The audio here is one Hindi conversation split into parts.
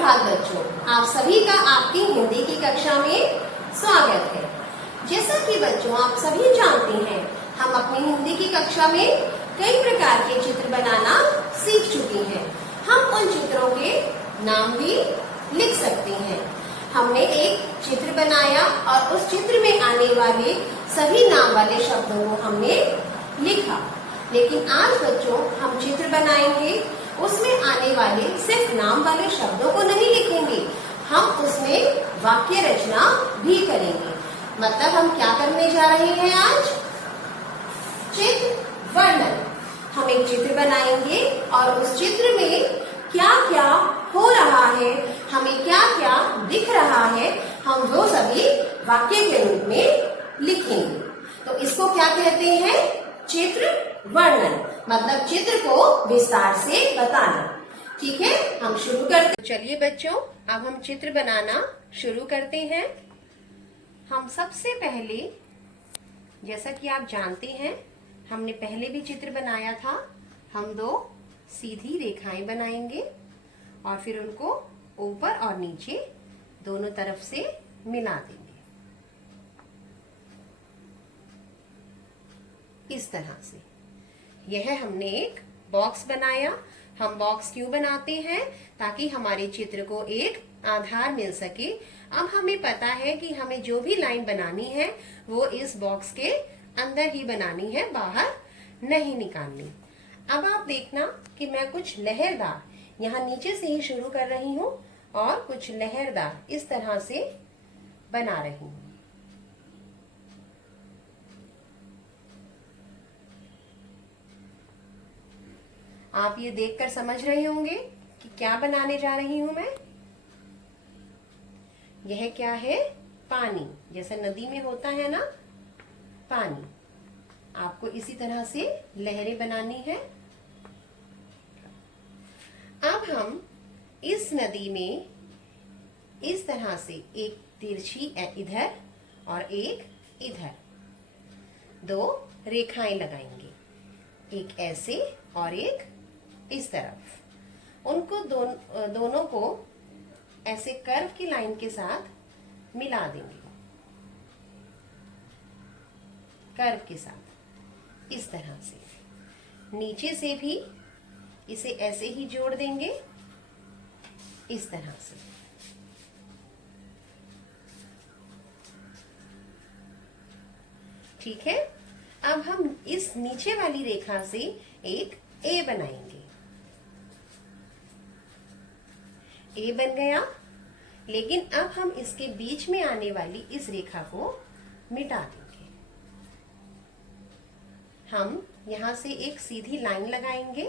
सुप्रभात बच्चों, आप सभी का आपकी हिंदी की कक्षा में स्वागत है। जैसा कि बच्चों आप सभी जानते हैं, हम अपनी हिंदी की कक्षा में कई प्रकार के चित्र बनाना सीख चुके हैं। हम उन चित्रों के नाम भी लिख सकते हैं। हमने एक चित्र बनाया और उस चित्र में आने वाले सभी नाम वाले शब्दों को हमने लिखा। लेकिन आज बच्चों हम चित्र बनाएंगे, उसमें आने वाले सिर्फ नाम वाले शब्दों को नहीं लिखेंगे, हम उसमें वाक्य रचना भी करेंगे। मतलब हम क्या करने जा रहे हैं आज? चित्र वर्णन। हम एक चित्र बनाएंगे और उस चित्र में क्या क्या हो रहा है, हमें क्या क्या दिख रहा है, हम वो सभी वाक्य के रूप में लिखेंगे। तो इसको क्या कहते हैं? चित्र वर्णन। मतलब चित्र को विस्तार से बताना। ठीक है, हम शुरू करते हैं। चलिए बच्चों, अब हम चित्र बनाना शुरू करते हैं। हम सबसे पहले, जैसा कि आप जानते हैं, हमने पहले भी चित्र बनाया था। हम दो सीधी रेखाएं बनाएंगे और फिर उनको ऊपर और नीचे दोनों तरफ से मिला देंगे, इस तरह से। यह हमने एक बॉक्स बनाया। हम बॉक्स क्यों बनाते हैं? ताकि हमारे चित्र को एक आधार मिल सके। अब हमें पता है कि हमें जो भी लाइन बनानी है वो इस बॉक्स के अंदर ही बनानी है, बाहर नहीं निकालनी। अब आप देखना कि मैं कुछ लहरदार यहाँ नीचे से ही शुरू कर रही हूँ और कुछ लहरदार इस तरह से बना रही हूँ। आप ये देखकर समझ रहे होंगे कि क्या बनाने जा रही हूं मैं। यह क्या है? पानी। जैसे नदी में होता है ना पानी, आपको इसी तरह से लहरें बनानी है। अब हम इस नदी में इस तरह से एक तिरछी इधर और एक इधर दो रेखाएं लगाएंगे, एक ऐसे और एक इस तरफ। उनको दोनों को ऐसे कर्व की लाइन के साथ मिला देंगे, कर्व के साथ इस तरह से। नीचे से भी इसे ऐसे ही जोड़ देंगे, इस तरह से। ठीक है। अब हम इस नीचे वाली रेखा से एक ए बनाएंगे। ए बन गया, लेकिन अब हम इसके बीच में आने वाली इस रेखा को मिटा देंगे। हम यहां से एक सीधी लाइन लगाएंगे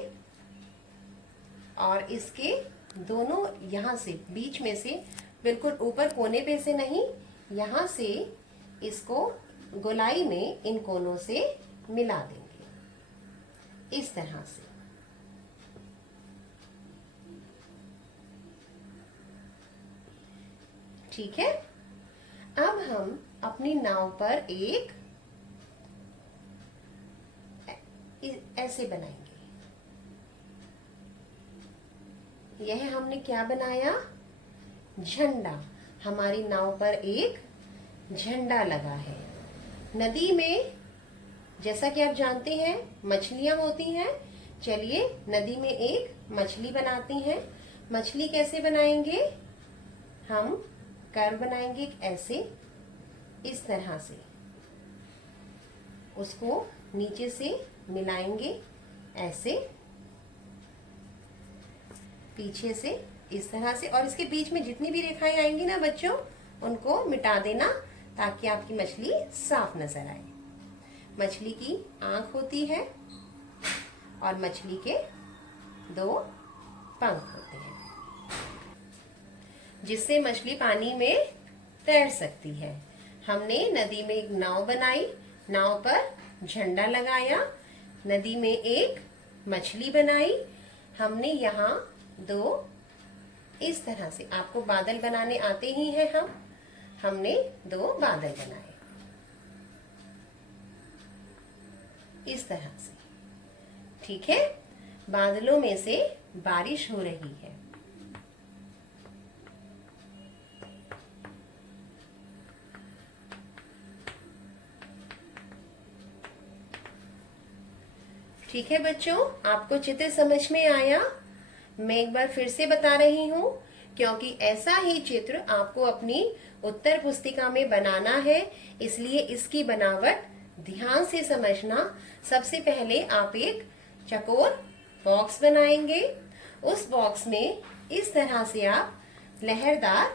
और इसके दोनों यहां से बीच में से, बिल्कुल ऊपर कोने पे से नहीं, यहां से इसको गोलाई में इन कोनों से मिला देंगे, इस तरह से। ठीक है। अब हम अपनी नाव पर एक ऐसे बनाएंगे। यह हमने क्या बनाया? झंडा। हमारी नाव पर एक झंडा लगा है। नदी में, जैसा कि आप जानते हैं, मछलियां होती हैं। चलिए नदी में एक मछली बनाते हैं। मछली कैसे बनाएंगे? हम कर्व बनाएंगे ऐसे, इस तरह से। उसको नीचे से मिलाएंगे ऐसे, पीछे से इस तरह से। और इसके बीच में जितनी भी रेखाएं आएंगी ना बच्चों, उनको मिटा देना ताकि आपकी मछली साफ नजर आए। मछली की आंख होती है और मछली के दो पंख होते हैं, जिससे मछली पानी में तैर सकती है। हमने नदी में एक नाव बनाई, नाव पर झंडा लगाया, नदी में एक मछली बनाई। हमने यहाँ दो इस तरह से, आपको बादल बनाने आते ही हैं, हमने दो बादल बनाए इस तरह से। ठीक है। बादलों में से बारिश हो रही है। ठीक है बच्चों, आपको चित्र समझ में आया? मैं एक बार फिर से बता रही हूँ, क्योंकि ऐसा ही चित्र आपको अपनी उत्तर पुस्तिका में बनाना है, इसलिए इसकी बनावट ध्यान से समझना। सबसे पहले आप एक चकोर बॉक्स बनाएंगे। उस बॉक्स में इस तरह से आप लहरदार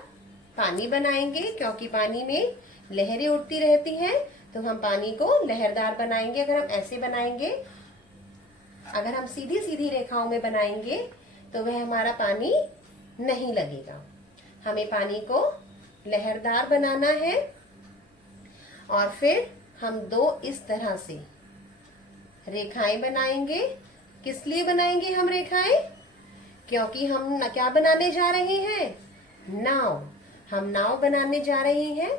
पानी बनाएंगे, क्योंकि पानी में लहरें उठती रहती हैं, तो हम पानी को लहरदार बनाएंगे। अगर हम ऐसे बनाएंगे, अगर हम सीधी सीधी रेखाओं में बनाएंगे तो वह हमारा पानी नहीं लगेगा। हमें पानी को लहरदार बनाना है। और फिर हम दो इस तरह से रेखाएं बनाएंगे। किस लिए बनाएंगे हम रेखाएं? क्योंकि हम क्या बनाने जा रहे हैं? नाव। हम नाव बनाने जा रहे हैं।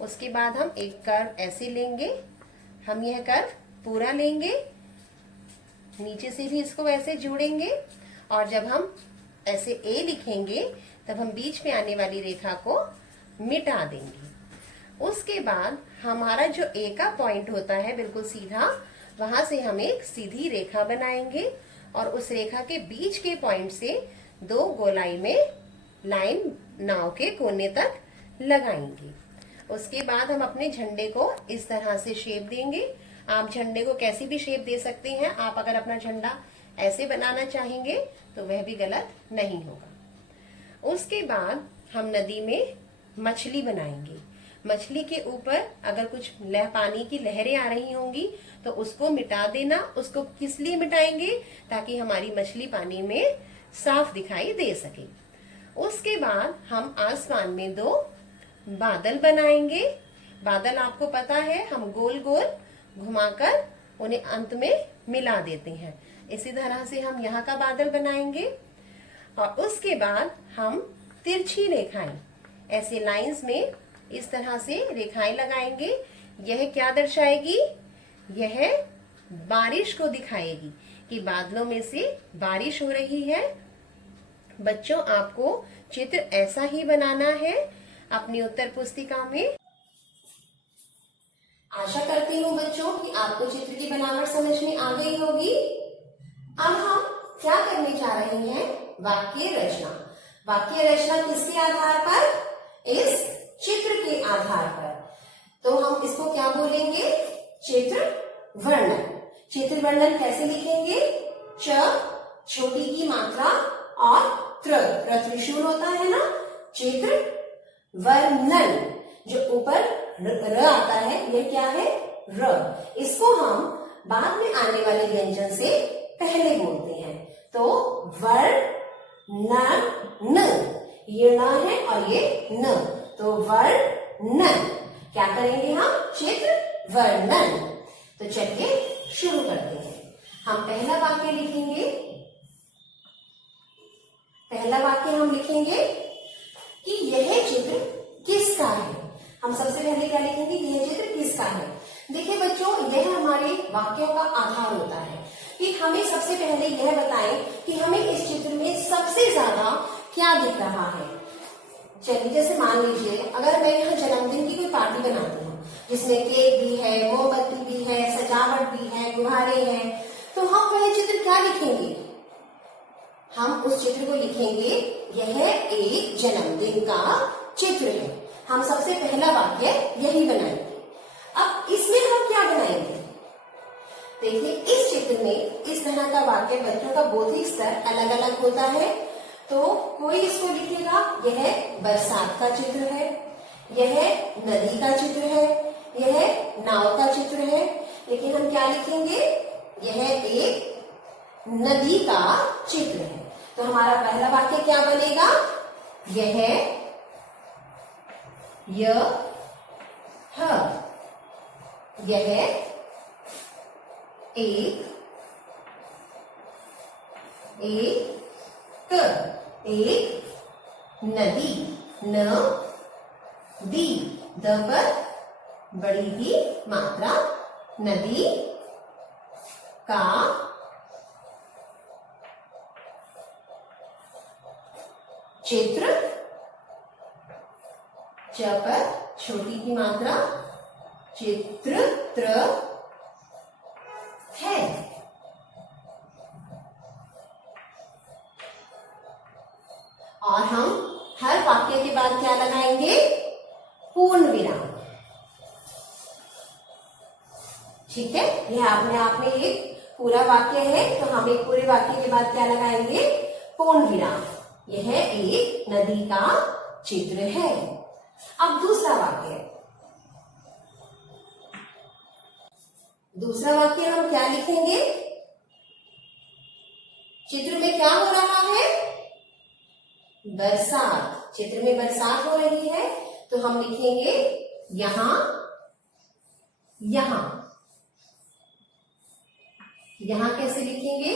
उसके बाद हम एक कर्व ऐसे लेंगे। हम यह कर्व पूरा लेंगे, नीचे से भी इसको ऐसे जोड़ेंगे, और जब हम ऐसे ए लिखेंगे तब हम बीच में आने वाली रेखा को मिटा देंगे। उसके बाद हमारा जो ए का पॉइंट होता है बिल्कुल सीधा, वहां से हम एक सीधी रेखा बनाएंगे और उस रेखा के बीच के पॉइंट से दो गोलाई में लाइन नाव के कोने तक लगाएंगे। उसके बाद हम अपने झंडे को इस तरह से शेप देंगे। आप झंडे को कैसी भी शेप दे सकते हैं। आप अगर अपना झंडा ऐसे बनाना चाहेंगे तो वह भी गलत नहीं होगा। उसके बाद हम नदी में मछली बनाएंगे। मछली के ऊपर अगर कुछ पानी की लहरें आ रही होंगी तो उसको मिटा देना। उसको किस लिए मिटाएंगे? ताकि हमारी मछली पानी में साफ दिखाई दे सके। उसके बाद हम आसमान में दो बादल बनाएंगे। बादल आपको पता है, हम गोल गोल घुमाकर उन्हें अंत में मिला देते हैं। इसी तरह से हम यहाँ का बादल बनाएंगे। और उसके बाद हम तिरछी रेखाएं ऐसे लाइंस में इस तरह से रेखाएं लगाएंगे। यह क्या दर्शाएगी? यह बारिश को दिखाएगी कि बादलों में से बारिश हो रही है। बच्चों, आपको चित्र ऐसा ही बनाना है अपनी उत्तर पुस्तिका में। आशा करती हूँ बच्चों कि आपको चित्र की बनावट समझ में आ गई होगी। अब हम क्या करने जा रहे हैं? वाक्य रचना। वाक्य रचना किसके आधार पर? इस चित्र के आधार पर। तो हम इसको क्या बोलेंगे? चित्र वर्णन। चित्र वर्णन कैसे लिखेंगे? च छोटी की मात्रा और त्र त्रिशूल होता है ना। चित्र वर्णन, जो ऊपर र आता है, यह क्या है? र। इसको हम बाद में आने वाले व्यंजन से पहले बोलते हैं। तो वर्णन, ये न है और ये न, तो वर्णन। क्या करेंगे हम? चित्र वर्णन। तो चलिए शुरू करते हैं। हम पहला वाक्य लिखेंगे। पहला वाक्य हम लिखेंगे कि यह चित्र किसका है। हम सबसे पहले क्या लिखेंगे कि यह चित्र किसका है। देखिए बच्चों, यह हमारे वाक्यों का आधार होता है कि हमें सबसे पहले यह बताएं कि हमें इस चित्र में सबसे ज्यादा क्या दिख रहा है। चलिए, जैसे मान लीजिए अगर मैं यहाँ जन्मदिन की कोई पार्टी बनाती हूँ जिसमें केक भी है, मोमबत्ती भी है, सजावट भी है, गुब्बारे हैं, तो हम वह चित्र क्या लिखेंगे? हम उस चित्र को लिखेंगे यह एक जन्मदिन का चित्र है। हम सबसे पहला वाक्य यही बनाएंगे। अब इसमें हम क्या बनाएंगे? देखिए, इस चित्र में इस तरह का वाक्य बच्चों का बौद्धिक स्तर अलग अलग होता है। तो कोई इसको लिखेगा यह बरसात का चित्र है, यह नदी का चित्र है, यह नाव का चित्र है। लेकिन हम क्या लिखेंगे? यह एक नदी का चित्र है। तो हमारा पहला वाक्य क्या बनेगा? यह एक नदी, नदी, द पर बड़ी ही मात्रा, नदी का चित्र, च पर छोटी की मात्रा, चित्र त्र है। और हम हर वाक्य के बाद क्या लगाएंगे? पूर्ण विराम। ठीक है, यह अपने आप में एक पूरा वाक्य है, तो हम एक पूरे वाक्य के बाद क्या लगाएंगे? पूर्ण विराम। यह एक नदी का चित्र है। अब दूसरा वाक्य, दूसरा वाक्य हम क्या लिखेंगे? चित्र में क्या हो रहा है? बरसात। चित्र में बरसात हो रही है, तो हम लिखेंगे यहां, यहां। यहां कैसे लिखेंगे?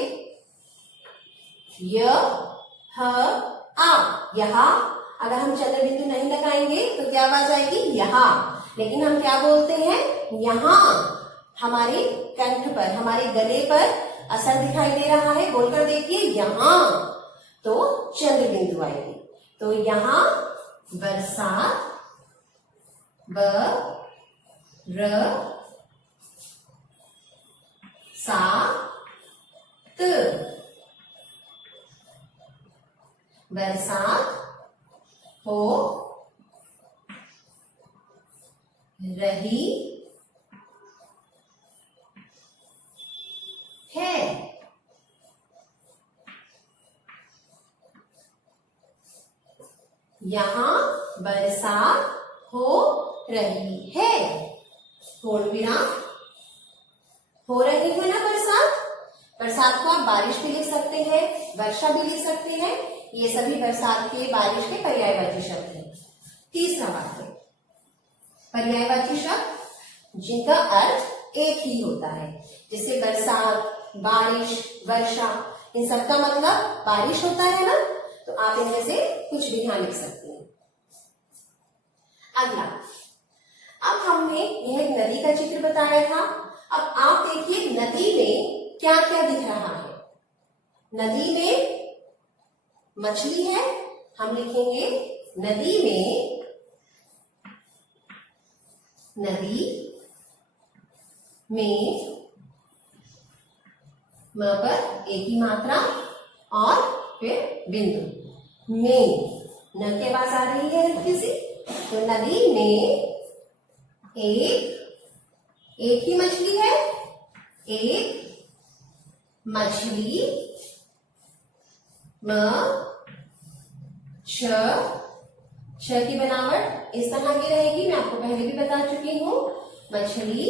य, ह, आ। यहां अगर हम चंद्र बिंदु नहीं लगाएंगे तो क्या आवाज आएगी? यहां। लेकिन हम क्या बोलते हैं? यहां। हमारे कंठ पर, हमारे गले पर असर दिखाई दे रहा है, बोलकर देखिए यहां, तो चंद्र बिंदु आएगी। तो यहां बरसात, ब, र, सा, त। बरसात हो रही है। यहां बरसात हो रही है। पूर्ण विराम। हो रही है ना बरसात? बरसात को आप बारिश भी लिख सकते हैं, वर्षा भी लिख सकते हैं। ये सभी बरसात के, बारिश के पर्यायवाची शब्द हैं। तीसरा वाक्य, पर्यायवाची शब्द जिनका अर्थ एक ही होता है, जैसे बरसात, बारिश, वर्षा, इन सबका मतलब बारिश होता है ना, तो आप इनमें से कुछ भी यहां लिख सकते हैं। अगला, अब हमने यह एक नदी का चित्र बताया था। अब आप देखिए नदी में क्या क्या दिख रहा है। नदी में मछली है, हम लिखेंगे नदी में, नदी में, म पर एक ही मात्रा और फिर बिंदु, में, न के पास आ रही है हल्की सी, तो नदी में एक ही मछली है, एक मछली, म, छ की बनावट इस तरह की रहेगी, मैं आपको पहले भी बता चुकी हूं, मछली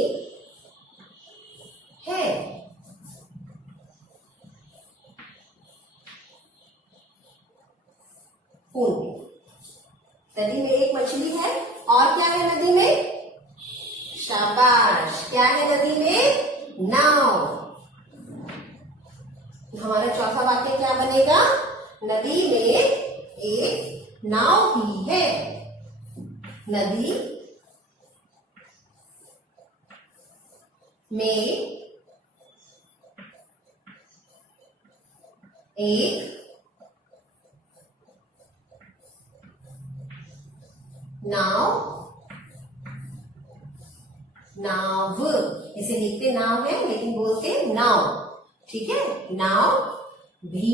है। पूर्ण। नदी में एक मछली है और क्या है नदी में? शाबाश, क्या है नदी में? नाव। हमारा चौथा वाक्य क्या बनेगा? नदी में एक नाव भी है। नदी में एक नाव, नाव, इसे लिखते नाव है लेकिन बोलते नाव। ठीक है, नाव भी,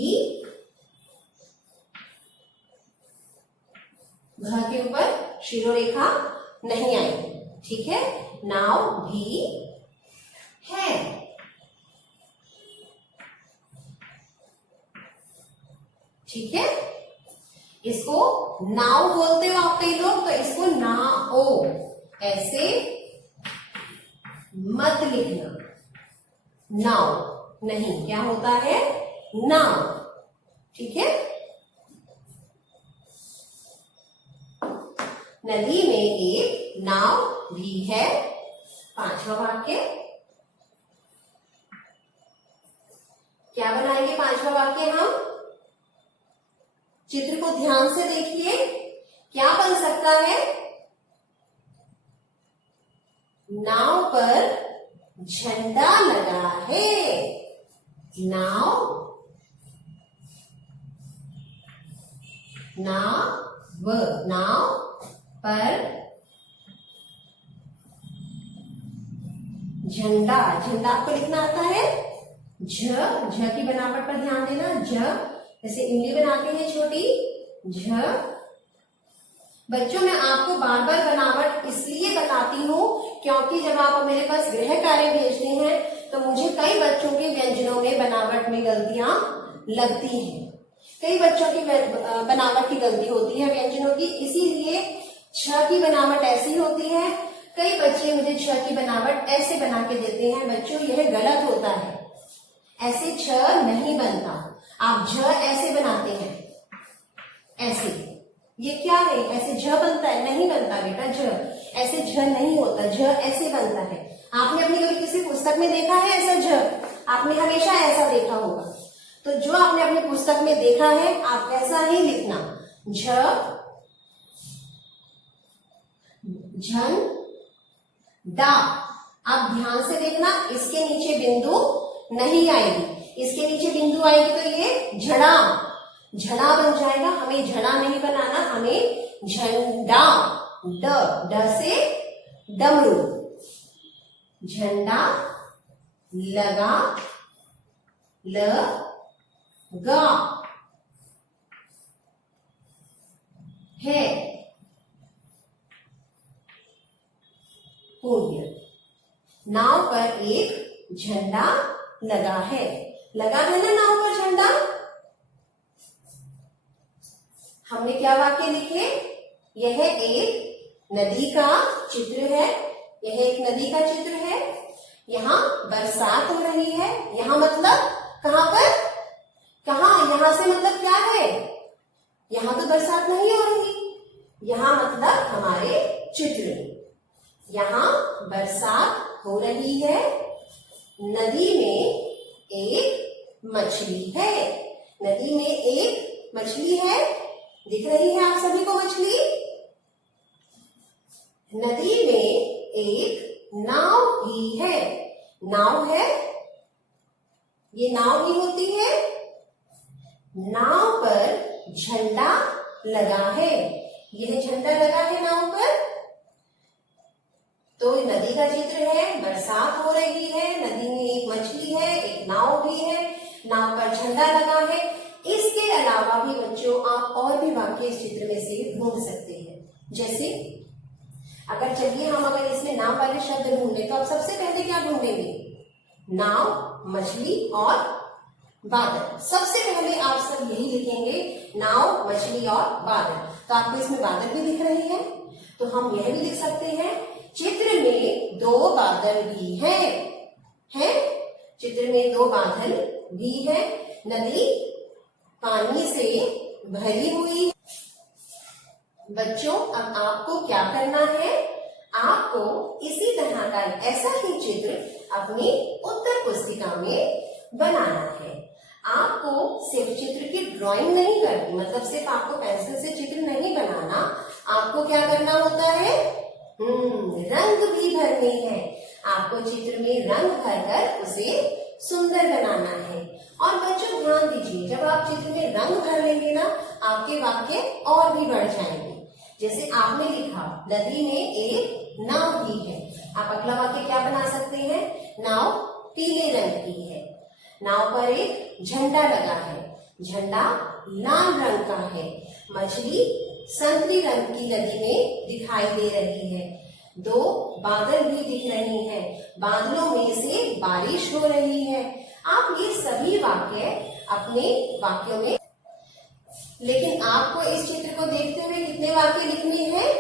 घ के ऊपर शिरोरेखा नहीं आएगी। ठीक है, नाव भी है। ठीक है, इसको नाव बोलते हो आप कई लोग, तो इसको नाओ ऐसे मत लिखना। नाव नहीं, क्या होता है? नाव। ठीक है, नदी में एक नाव भी है। पांचवा वाक्य क्या बनाएंगे? पांचवा वाक्य हम चित्र को ध्यान से देखिए, क्या बन सकता है? नाव पर झंडा लगा है। नाव पर झंडा, झंडा आपको लिखना आता है? झ की बनावट पर ध्यान देना। झ जैसे इमली बनाते हैं छोटी, झ। बच्चों मैं आपको बार बार बनावट इसलिए बताती हूँ क्योंकि जब आप मेरे पास गृह कार्य भेजते हैं तो मुझे कई बच्चों के व्यंजनों में बनावट में गलतियां लगती हैं। कई बच्चों की बनावट की गलती होती है व्यंजनों की, इसीलिए छ की बनावट ऐसी होती है। कई बच्चे मुझे छ की बनावट ऐसे बना के देते हैं। बच्चों यह गलत होता है, ऐसे छ नहीं बनता। आप झ ऐसे बनाते हैं, ऐसे, ये क्या है, ऐसे झ बनता है? नहीं बनता बेटा, झ ऐसे झ नहीं होता, झ ऐसे बनता है। आपने अपनी कभी किसी पुस्तक में देखा है ऐसा झ? आपने हमेशा ऐसा देखा होगा। तो जो आपने अपनी पुस्तक में देखा है आप वैसा ही लिखना, झ झन डा। आप ध्यान से देखना, इसके नीचे बिंदु नहीं आएगी, इसके नीचे बिंदु आएगी तो ये झड़ा, झड़ा बन जाएगा। हमें झड़ा नहीं बनाना, हमें झंडा, ड से डमरू, झंडा लगा, लगा है, हो गया। नाव पर एक झंडा लगा है, लगा है ना नाव पर झंडा। हमने क्या वाक्य लिखे? यह एक नदी का चित्र है, यह एक नदी का चित्र है। यहाँ बरसात हो रही है, यहाँ मतलब कहाँ पर, कहाँ, यहाँ से मतलब क्या है? यहाँ तो बरसात नहीं हो रही, यहाँ मतलब हमारे चित्र में यहाँ बरसात हो रही है। नदी में एक मछली है, नदी में एक मछली है, दिख रही है आप सभी को मछली। नदी में एक नाव भी है, नाव है, ये नाव ही होती है। नाव पर झंडा लगा है, यह झंडा लगा है नाव पर। तो नदी का चित्र है, बरसात हो रही है, नदी में एक मछली है, एक नाव भी है, नाव पर झंडा लगा है। इसके अलावा भी बच्चों आप और भी वाक्य इस चित्र में से ढूंढ सकते हैं। जैसे अगर चलिए हम अगर इसमें नाव वाले शब्द ढूंढे तो आप सबसे पहले क्या ढूंढेंगे? नाव, मछली और बादल। सबसे पहले आप सब यही लिखेंगे, नाव, मछली और बादल। तो आपको इसमें बादल भी दिख रही है, तो हम यह भी लिख सकते हैं, चित्र में दो बादल भी हैं, चित्र में दो बादल भी है। नदी पानी से भरी हुई है। बच्चों अब आपको क्या करना है? आपको इसी तरह का ऐसा ही चित्र अपनी उत्तर पुस्तिका में बनाना है। आपको सिर्फ चित्र की ड्राइंग नहीं करनी, मतलब सिर्फ आपको पेंसिल से चित्र नहीं बनाना, आपको क्या करना होता है? रंग भी भरने हैं। आपको चित्र में रंग भरकर उसे सुंदर बनाना है। और बच्चों ध्यान दीजिए, जब आप चित्र में रंग भर लेंगे ना, आपके वाक्य और भी बढ़ जाएंगे। जैसे आपने लिखा, नदी में एक नाव भी है, आप अगला वाक्य क्या बना सकते हैं? नाव पीले रंग की है, नाव पर एक झंडा लगा है, झंडा लाल रंग का है, मछली संतरी रंग की नदी में दिखाई दे रही है, दो बादल भी दिख रही हैं, बादलों में से बारिश हो रही है। आप ये सभी वाक्य अपने वाक्यों में, लेकिन आपको इस चित्र को देखते हुए कितने वाक्य लिखने हैं?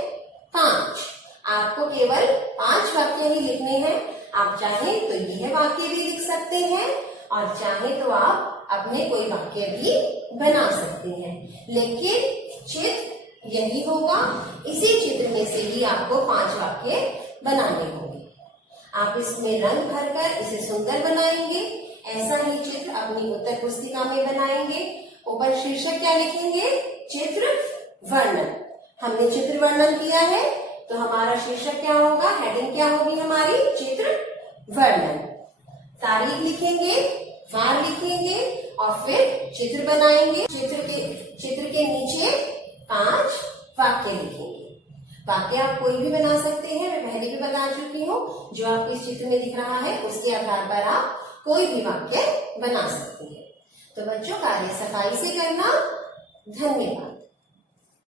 5। आपको केवल 5 वाक्य ही लिखने हैं। आप चाहें तो यह वाक्य भी लिख सकते हैं और चाहे तो आप अपने कोई वाक्य भी बना सकते हैं, लेकिन चित्र यही होगा। इसी चित्र में से ही आपको 5 वाक्य बनाने होंगे। आप इसमें रंग भरकर इसे सुंदर बनाएंगे। ऐसा ही चित्र अपनी उत्तर पुस्तिका में बनाएंगे। ऊपर शीर्षक क्या लिखेंगे? चित्र वर्णन। हमने चित्र वर्णन किया है तो हमारा शीर्षक क्या होगा? हेडिंग क्या होगी हमारी? चित्र वर्णन। तारीख लिखेंगे, वार लिखेंगे और फिर चित्र बनाएंगे। चित्र के नीचे 5 वाक्य लिखेंगे। वाक्य आप कोई भी बना सकते हैं, मैं पहले भी बता चुकी हूँ। जो आपको इस चित्र में दिख रहा है उसके आधार पर आप कोई भी वाक्य बना सकते हैं। तो बच्चों कार्य सफाई से करना। धन्यवाद।